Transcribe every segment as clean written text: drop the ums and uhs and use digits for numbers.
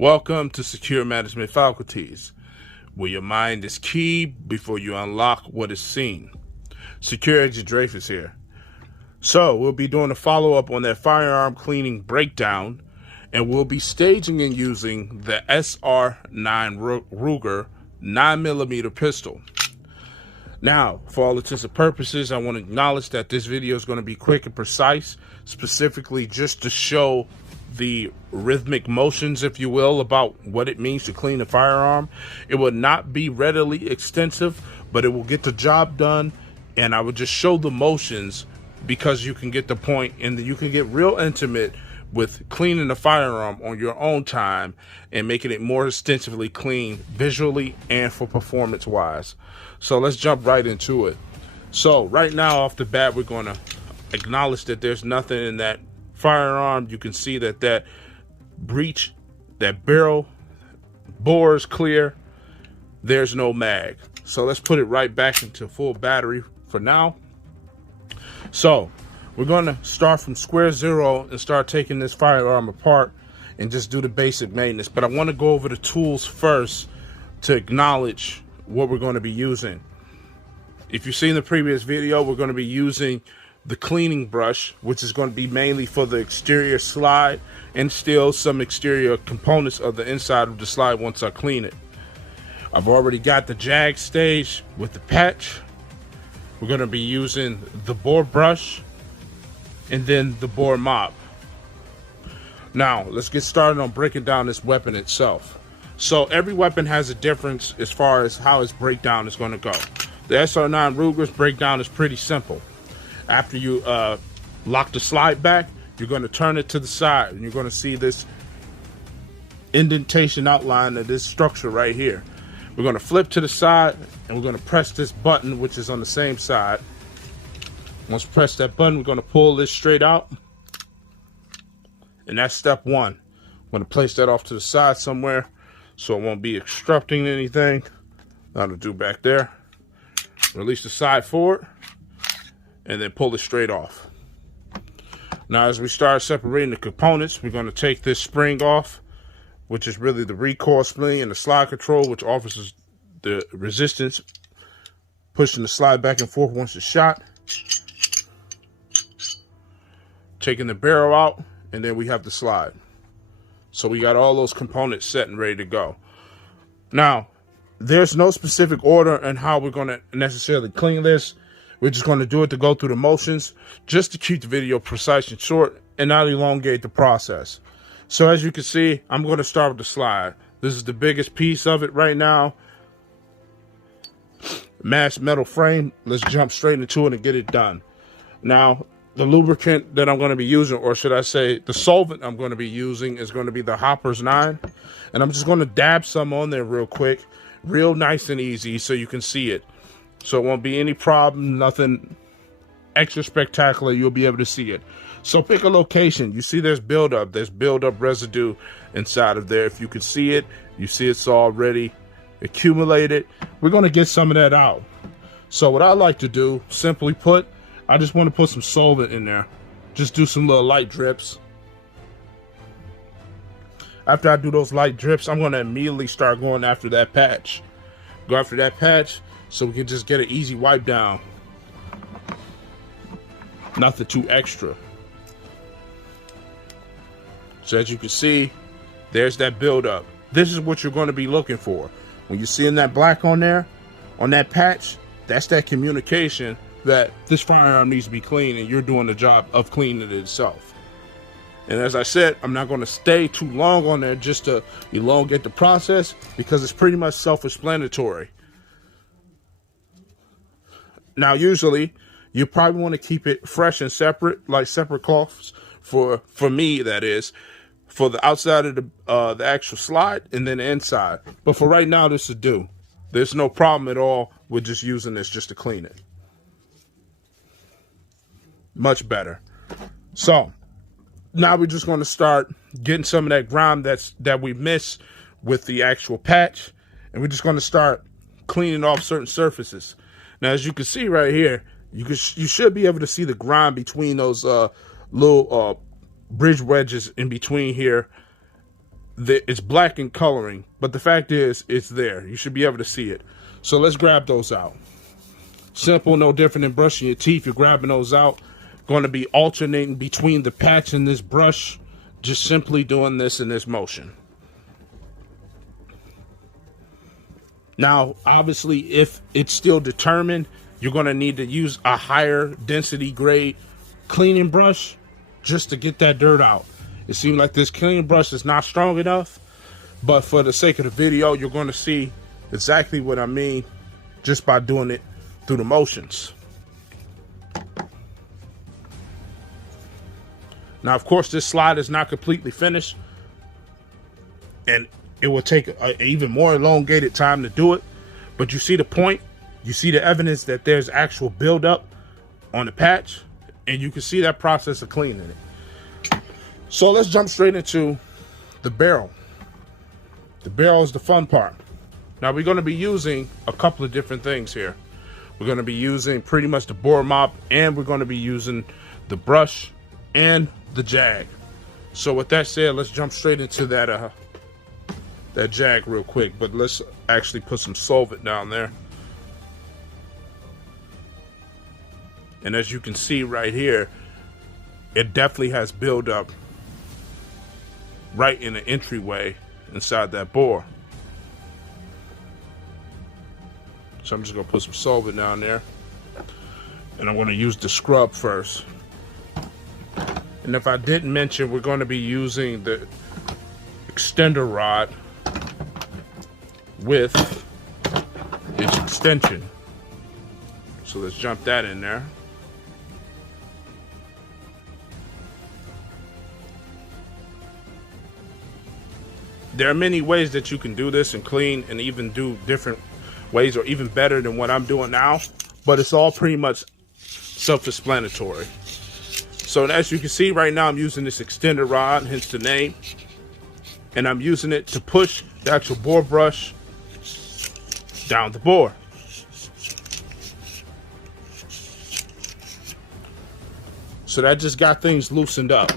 Welcome to Secure Management Faculties, where your mind is key before you unlock what is seen. Secure Agent Dreyfuse here. So we'll be doing a follow-up on that firearm cleaning breakdown, and we'll be staging and using the SR9 Ruger 9mm pistol. Now, for all intents and purposes, I want to acknowledge that this video is going to be quick and precise, specifically just to show the rhythmic motions, if you will, about what it means to clean a firearm. It will not be readily extensive, but it will get the job done, and I would just show the motions because you can get the point, and you can get real intimate with cleaning the firearm on your own time and making it more extensively clean visually and for performance wise. So let's jump right into it. So right now off the bat, we're going to acknowledge that there's nothing in that firearm. You can see that that breech, that barrel bore is clear. There's no mag. So let's put it right back into full battery for now. So we're going to start from square zero and start taking this firearm apart and just do the basic maintenance. But I want to go over the tools first to acknowledge what we're going to be using. If you've seen the previous video, we're going to be using the cleaning brush, which is going to be mainly for the exterior slide and still some exterior components of the inside of the slide once I clean it. I've already got the jag stage with the patch. We're going to be using the bore brush and then the bore mop. Now let's get started on breaking down this weapon itself. So every weapon has a difference as far as how its breakdown is going to go. The SR9 Ruger's breakdown is pretty simple. After you lock the slide back, you're going to turn it to the side, and you're going to see this indentation outline of this structure right here. We're going to flip to the side, and we're going to press this button, which is on the same side. Once we press that button, we're going to pull this straight out, and that's step one. I'm going to place that off to the side somewhere so it won't be obstructing anything. That'll do back there. Release the side forward, and then pull it straight off. Now as we start separating the components, we're going to take this spring off, which is really the recoil spring, and the slide control, which offers the resistance, pushing the slide back and forth once it's shot. Taking the barrel out, and then we have the slide. So we got all those components set and ready to go. Now, there's no specific order on how we're going to necessarily clean this. We're just going to do it to go through the motions, just to keep the video precise and short and not elongate the process. So as you can see, I'm going to start with the slide. This is the biggest piece of it right now. Mass metal frame. Let's jump straight into it and get it done. Now, the lubricant that I'm going to be using, or should I say the solvent I'm going to be using, is going to be the Hopper's 9. And I'm just going to dab some on there real quick, real nice and easy so you can see it. So it won't be any problem, nothing extra spectacular. You'll be able to see it. So pick a location. You see there's buildup residue inside of there. If you can see it, you see it's already accumulated. We're going to get some of that out. So what I like to do, simply put, I just want to put some solvent in there. Just do some little light drips. After I do those light drips, I'm going to immediately start going after that patch. Go after that patch so we can just get an easy wipe down. Nothing too extra. So as you can see, there's that buildup. This is what you're going to be looking for. When you're seeing that black on there, on that patch, that's that communication that this firearm needs to be clean, and you're doing the job of cleaning it itself. And as I said, I'm not going to stay too long on there just to elongate the process, because it's pretty much self-explanatory. Now, usually, you probably want to keep it fresh and separate, like separate cloths, for me, that is, for the outside of the actual slide and then the inside. But for right now, this will do. There's no problem at all with just using this just to clean it. Much better. So now we're just going to start getting some of that grime that we missed with the actual patch, and we're just going to start cleaning off certain surfaces. Now, as you can see right here, you should be able to see the grime between those little bridge wedges in between here It's black in coloring, but the fact is, it's there. You should be able to see it. So let's grab those out. Simple, no different than brushing your teeth. You're grabbing those out. Going to be alternating between the patch and this brush. Just simply doing this in this motion. Now, obviously, if it's still determined, you're going to need to use a higher density grade cleaning brush just to get that dirt out. It seems like this cleaning brush is not strong enough, but for the sake of the video, you're going to see exactly what I mean just by doing it through the motions. Now, of course, this slide is not completely finished, and it will take an even more elongated time to do it. But you see the point. You see the evidence that there's actual buildup on the patch, and you can see that process of cleaning it. So let's jump straight into the barrel. The barrel is the fun part. Now, we're going to be using a couple of different things here. We're going to be using pretty much the bore mop, and we're going to be using the brush and the jag. So with that said, let's jump straight into that jag real quick. But let's actually put some solvent down there. And as you can see right here, it definitely has buildup right in the entryway inside that bore. So I'm just gonna put some solvent down there, and I'm gonna use the scrub first. And if I didn't mention, we're gonna be using the extender rod with its extension. So let's jump that in there. There are many ways that you can do this and clean and even do different ways, or even better than what I'm doing now, but it's all pretty much self-explanatory. So as you can see right now, I'm using this extender rod, hence the name, and I'm using it to push the actual bore brush down the bore. So that just got things loosened up.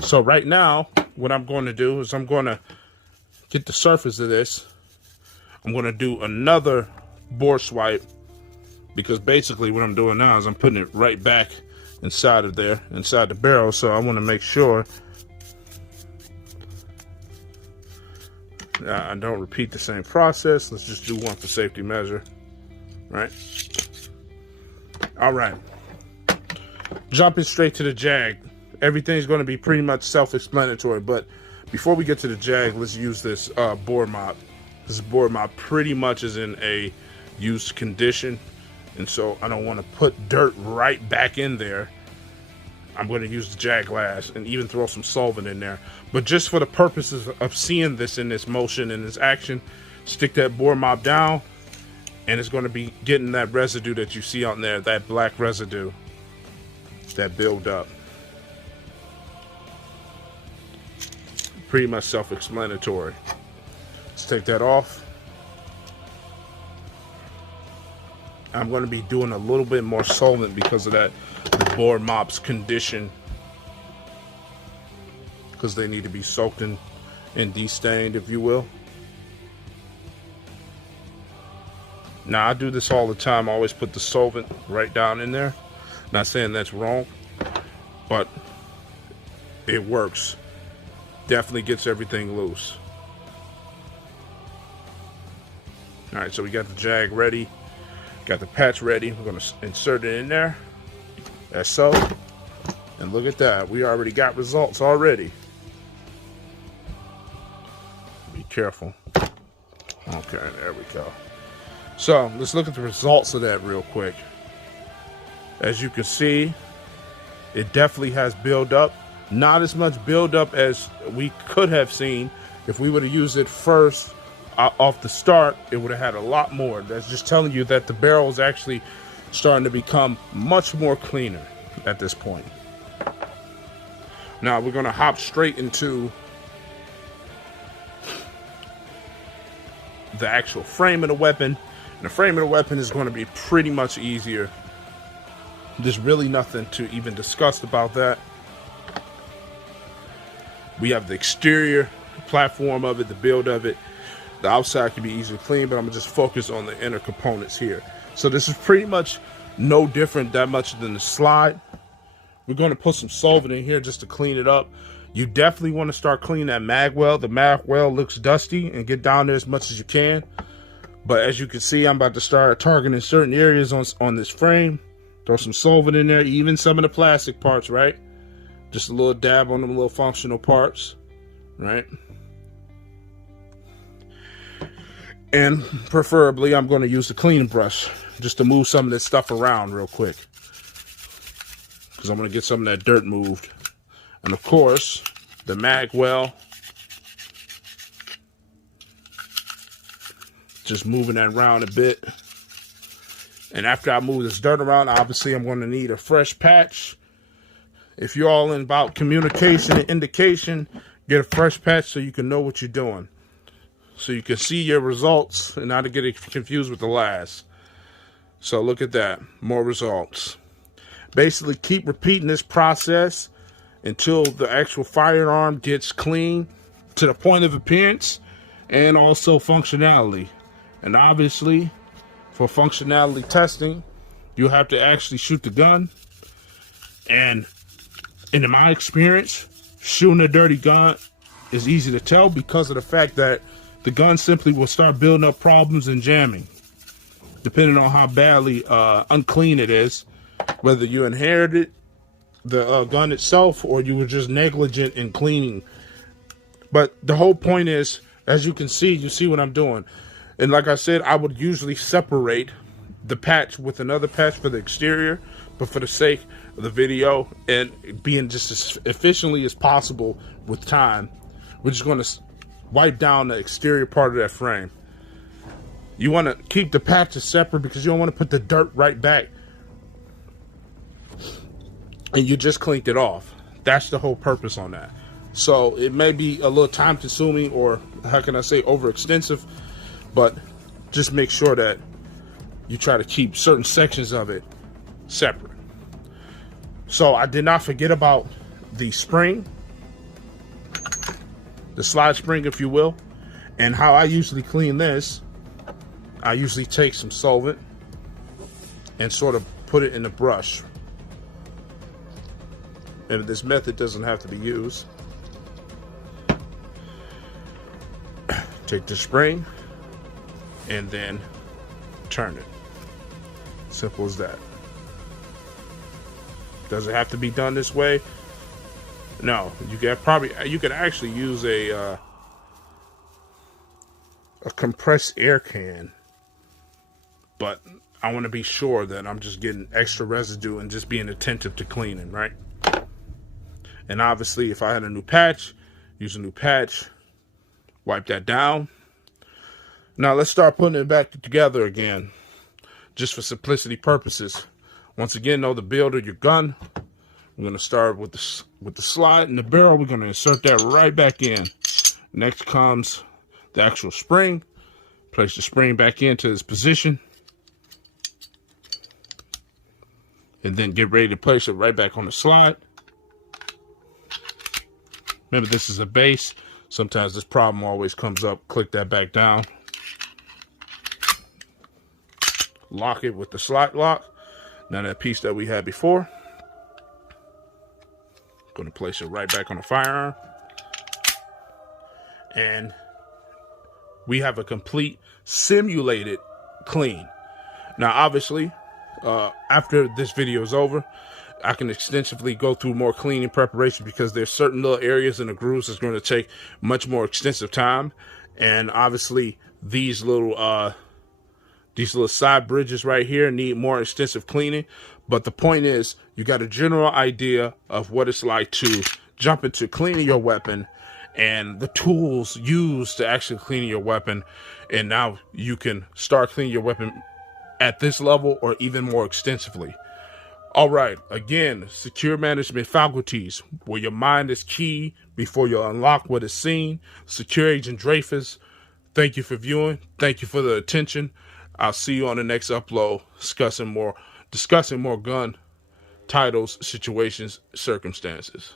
So right now, what I'm going to do is I'm going to get the surface of this. I'm going to do another bore swipe, because basically what I'm doing now is I'm putting it right back inside of there, inside the barrel. So I want to make sure I don't repeat the same process. Let's just do one for safety measure, right? All right. Jumping straight to the jag. Everything's going to be pretty much self-explanatory, but before we get to the jag, let's use this bore mop. This bore mop pretty much is in a used condition, and so I don't want to put dirt right back in there. I'm going to use the jag glass and even throw some solvent in there. But just for the purposes of seeing this in this motion and this action, stick that bore mop down, and it's going to be getting that residue that you see on there, that black residue that build up. Pretty much self-explanatory. Let's take that off. I'm going to be doing a little bit more solvent because of that, the bore mop's condition, because they need to be soaked in and de-stained, if you will. Now, I do this all the time. I always put the solvent right down in there. Not saying that's wrong, but it works. Definitely gets everything loose. All right, so we got the jag ready, got the patch ready. We're gonna insert it in there, as so. And look at that, we already got results already. Be careful. Okay, there we go. So let's look at the results of that real quick. As you can see, it definitely has buildup. Not as much buildup as we could have seen. If we would have used it first off the start, it would have had a lot more. That's just telling you that the barrel is actually starting to become much more cleaner at this point. Now we're going to hop straight into the actual frame of the weapon. And the frame of the weapon is going to be pretty much easier. There's really nothing to even discuss about that. We have the exterior platform of it, the build of it. The outside can be easily cleaned, but I'm gonna just focus on the inner components here. So this is pretty much no different that much than the slide. We're gonna put some solvent in here just to clean it up. You definitely want to start cleaning that mag well. The mag well looks dusty, and get down there as much as you can. But as you can see, I'm about to start targeting certain areas on this frame. Throw some solvent in there, even some of the plastic parts, right? Just a little dab on them little functional parts, right? And preferably, I'm going to use the cleaning brush just to move some of this stuff around real quick, because I'm going to get some of that dirt moved. And of course, the mag well, just moving that around a bit. And after I move this dirt around, obviously I'm going to need a fresh patch. If you're all in about communication and indication, get a fresh patch so you can know what you're doing, so you can see your results and not to get confused with the last. So look at that, more results. Basically keep repeating this process until the actual firearm gets clean to the point of appearance and also functionality. And obviously, for functionality testing, you have to actually shoot the gun. And in my experience, shooting a dirty gun is easy to tell because of the fact that the gun simply will start building up problems and jamming, depending on how badly unclean it is, whether you inherited the gun itself or you were just negligent in cleaning. But the whole point is, as you can see, you see what I'm doing. And like I said, I would usually separate the patch with another patch for the exterior, but for the sake of the video and being just as efficiently as possible with time, we're just going to wipe down the exterior part of that frame. You want to keep the patches separate because you don't want to put the dirt right back and you just cleaned it off. That's the whole purpose on that. So it may be a little time consuming, or how can I say, overextensive, but just make sure that you try to keep certain sections of it separate. So I did not forget about the spring, the slide spring, if you will. And how I usually clean this, I usually take some solvent and sort of put it in the brush. And this method doesn't have to be used. Take the spring and then turn it. Simple as that. Does it have to be done this way? No. You could actually use a compressed air can, but I want to be sure that I'm just getting extra residue and just being attentive to cleaning, right? And obviously, if I had a new patch, use a new patch, wipe that down. Now let's start putting it back together again, just for simplicity purposes. Once again, know the build of your gun. We're going to start with the slide and the barrel. We're going to insert that right back in. Next comes the actual spring. Place the spring back into its position. And then get ready to place it right back on the slide. Remember, this is a base. Sometimes this problem always comes up. Click that back down. Lock it with the slide lock. Now that piece that we had before. Going to place it right back on the firearm. And we have a complete simulated clean. Now, obviously, after this video is over, I can extensively go through more cleaning preparation because there's certain little areas in the grooves that's going to take much more extensive time. And obviously, these little side bridges right here need more extensive cleaning. But the point is, you got a general idea of what it's like to jump into cleaning your weapon and the tools used to actually clean your weapon. And now you can start cleaning your weapon at this level or even more extensively. All right, again, secure management faculties, where your mind is key before you unlock what is seen. Secure Agent Dreyfus, thank you for viewing. Thank you for the attention. I'll see you on the next upload, discussing more gun titles, situations, circumstances.